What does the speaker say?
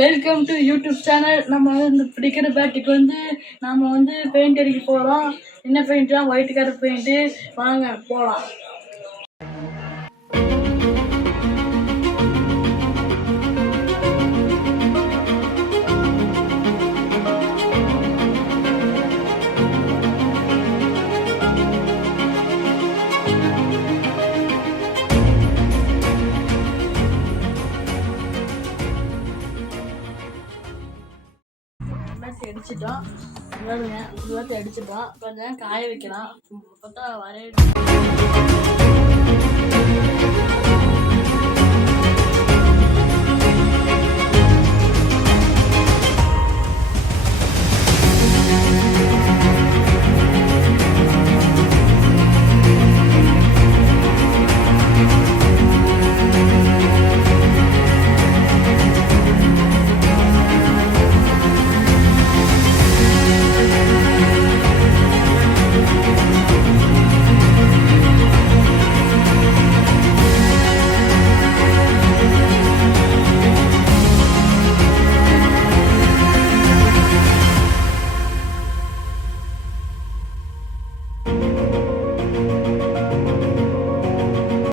Welcome to YouTube channel. நம்ம வந்து பிடிக்கிற பேட்டுக்கு வந்து நாம வந்து பெயிண்ட் அடிக்க போகிறோம். என்ன பெயிண்ட்னா ஒயிட் கலர் பெயிண்ட்டு. வாங்க போகலாம். அடிச்சிட்டோம். அடிச்சிட்டோம். கொஞ்சம் காய வைக்கலாம். பார்த்தா வரைய